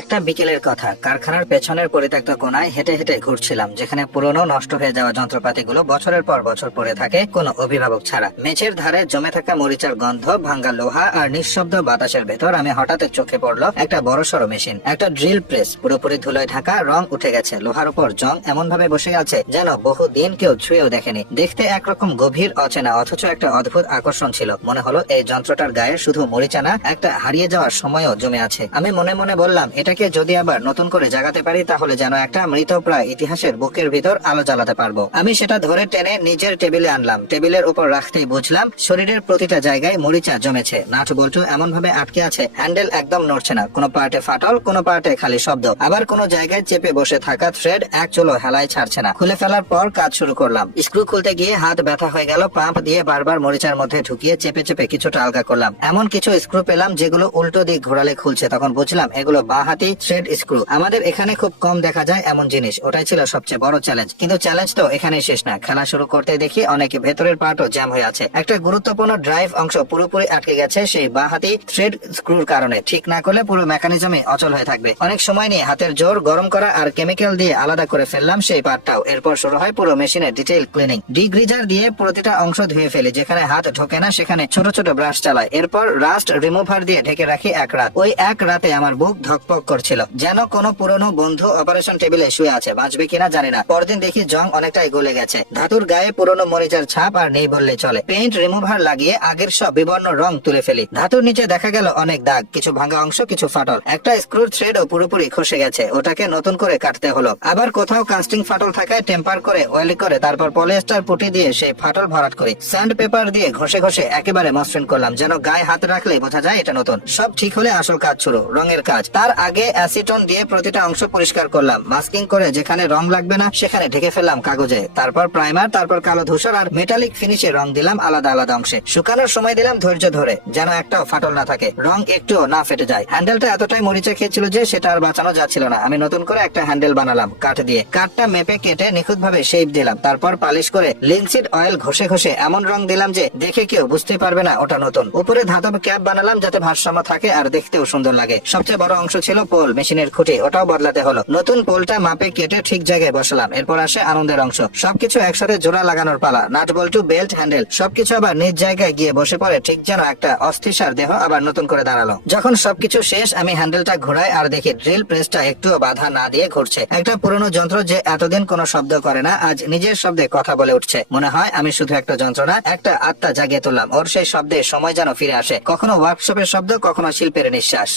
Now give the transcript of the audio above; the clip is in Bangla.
একটা বিকেলের কথা, কারখানার পেছনের পরিত্যক্ত কোণায় হেঁটে হেঁটে ঘুরছিলাম, যেখানে পুরনো নষ্ট হয়ে যাওয়া যন্ত্রপাতিগুলো বছরের পর বছর পড়ে থাকে কোনো অভিভাবক ছাড়া। মেঝের ধারে জমে থাকা মরিচার গন্ধ, ভাঙ্গা লোহা আর নিঃশব্দ বাতাসের ভেতর আমি হঠাৎ চোখে পড়লো একটা বড়সড় মেশিন, একটা ড্রিল প্রেস, পুরোপুরি ধুলোয় ঢাকা, রং উঠে গেছে, লোহার উপর জং এমন ভাবে বসে আছে যেন বহুদিন কেউ ছুঁয়েও দেখেনি। দেখতে একরকম গভীর অচেনা, অথচ একটা অদ্ভুত আকর্ষণ ছিল। মনে হলো এই যন্ত্রটার গায়ে শুধু মরিচা না, একটা হারিয়ে যাওয়ার সময়ও জমে আছে। আমি মনে মনে বললাম, এটাকে যদি আবার নতুন করে জাগাতে পারি তাহলে যেন একটা মৃতপ্রায় ইতিহাসের বুকের ভিতর আলো জ্বালাতে পারবো। আমি সেটা ধরে টেনে নিজের টেবিলে আনলাম। টেবিলের উপর রাখতেই বুঝলাম শরীরের প্রতিটা জায়গায় মরিচা জমেছে, নাট বল্টু এমন ভাবে আটকে আছে, হ্যান্ডেল একদম নড়ছে না, কোনো পার্টে ফাটল, কোনো পার্টে খালি শব্দ, আবার কোনো জায়গায় চেপে বসে থাকা থ্রেড এক চুলো হেলায় ছাড়ছে না। খুলে ফেলার পর কাজ শুরু করলাম। স্ক্রু খুলতে গিয়ে হাত ব্যথা হয়ে গেল, পাম্প দিয়ে বারবার মরিচার মধ্যে ঢুকিয়ে চেপে চেপে কিছুটা আলগা করলাম। এমন কিছু স্ক্রু পেলাম যেগুলো উল্টো দিক ঘোরালে খুলছে, তখন বুঝলাম এগুলো বাঁ হাতি থ্রেড স্ক্রু। আমাদের এখানে খুব কম দেখা যায় এমন জিনিস, ওটাই ছিল সবচেয়ে বড় চ্যালেঞ্জ। কিন্তু চ্যালেঞ্জ তো এখানেই শেষ না। খেলা শুরু করতে দেখি অনেকে ভেতরের পার্টও জ্যাম হয়ে আছে। একটা গুরুত্বপূর্ণ ড্রাইভ অংশ পুরোপুরি আটকে গেছে সেই বাঁ হাতি থ্রেড স্ক্রুর কারণে। ঠিক না করলে পুরো মেকানিজমই অচল হয়ে থাকবে। অনেক সময় নিয়ে হাতের জোর, গরম করা আর কেমিক্যাল দিয়ে আলাদা করে ফেললাম সেই পার্টটাও। এরপর শুরু হয় পুরো মেশিনের ডিটেইল ক্লিনিং। ডিগ্রিজার দিয়ে প্রতিটা অংশ ধুয়ে ফেলে, যেখানে হাত ঢোকে না সেখানে ছোট ছোট ব্রাশ চালায়। এরপর রাস্ট রিমুভার দিয়ে ঢেকে রাখি এক রাত। ওই এক রাতে আমার বুক ধকপক করছিল, যেন কোনো পুরনো বন্ধু অপারেশন টেবিলে শুয়ে আছে, বাঁচবে কিনা জানি না। পরদিন দেখি জং অনেকটাই গলে গেছে, ধাতুর গায়ে পুরনো মরিচার ছাপ আর নেই বললে চলে। পেইন্ট রিমুভার লাগিয়ে আগের সব বিবর্ণ রং তুলে ফেলি। ধাতুর নিচে দেখা গেল অনেক দাগ, কিছু ভাঙা অংশ, কিছু ফাটল। একটা স্ক্রুর থ্রেডও পুরোপুরি খসে গেছে, ওটাকে নতুন করে কাটতে হলো। আবার কোথাও কাস্টিং ফাটল থাকায় টেম্পার করে, ওয়েল করে, তারপর পলিয়েস্টার পুটি দিয়ে সেই ফাটল ভরাট করি। স্যান্ড পেপার দিয়ে ঘষে ঘষে একেবারে মসৃণ করলাম, যেন গায়ে হাত রাখলে বোঝা যায় এটা নতুন। সব ঠিক হলে আসল কাজ শুরু, রঙের কাজ। তার আগে অ্যাসিটন দিয়ে প্রতিটা অংশ পরিষ্কার করলাম, মাস্কিং করে যেখানে রং লাগবে না সেখানে ঢেকে ফেললাম কাগজে। তারপর প্রাইমার, তারপর কালো ধূসর আর মেটালিক ফিনিশে রং দিলাম আলাদা আলাদা অংশে। শুকানোর সময় দিলাম ধৈর্য ধরে, যেন একটাও ফাটল না থাকে, রং একটুও না ফেটে যায়। হ্যান্ডেলটা এতটাই মরিচা খেয়েছিল যে সেটা আর বাঁচানো যাচ্ছিল না। আমি নতুন করে একটা হ্যান্ডেল বানালাম কাঠ দিয়ে। কাঠটা মেপে কেটে নিখুঁত ভাবে শেপ দিলাম, তারপর পালিশ করে লিনসিড অয়েল ঘষে ঘষে এমন রং দিলাম যে দেখে কেউ বুঝতে পারবে না ওটা নতুন। উপরে ধাতব ক্যাপ বানালাম যাতে ভারসাম্য থাকে আর দেখতেও সুন্দর লাগে। সবচেয়ে বড় অংশ ছিল পোল, মেশিনের খুঁটি, ওটাও বদলাতে হলো। নতুন পোলটা মাপে কেটে ঠিক জায়গায় বসালাম। এরপর আসে আনন্দের অংশ, সবকিছু একসাথে জোড়া লাগানোর পালা। নাট বল্টু, বেল্ট, হ্যান্ডেল সবকিছু আবার নিজ জায়গায় গিয়ে বসে পড়ে, ঠিক যেন একটা অস্থিসার দেহ আবার নতুন করে দাঁড়ালো। যখন সবকিছু শেষ আমি হ্যান্ডেলটা ঘোরাই আর দেখি ড্রিল প্রেসটা একটুও বাধা না দিয়ে ঘুরছে। একটা পুরনো যন্ত্র যে এতদিন কোনো শব্দ করে না, আজ নিজের শব্দে কথা বলে উঠছে। মনে হয় আমি শুধু একটা যন্ত্র না, একটা আত্মা জাগিয়ে তুললাম। ওর সেই শব্দে সময় যেন ফিরে আসে, কখনো ওয়ার্কশপের শব্দ, কখনো শিল্পের নিঃশ্বাস।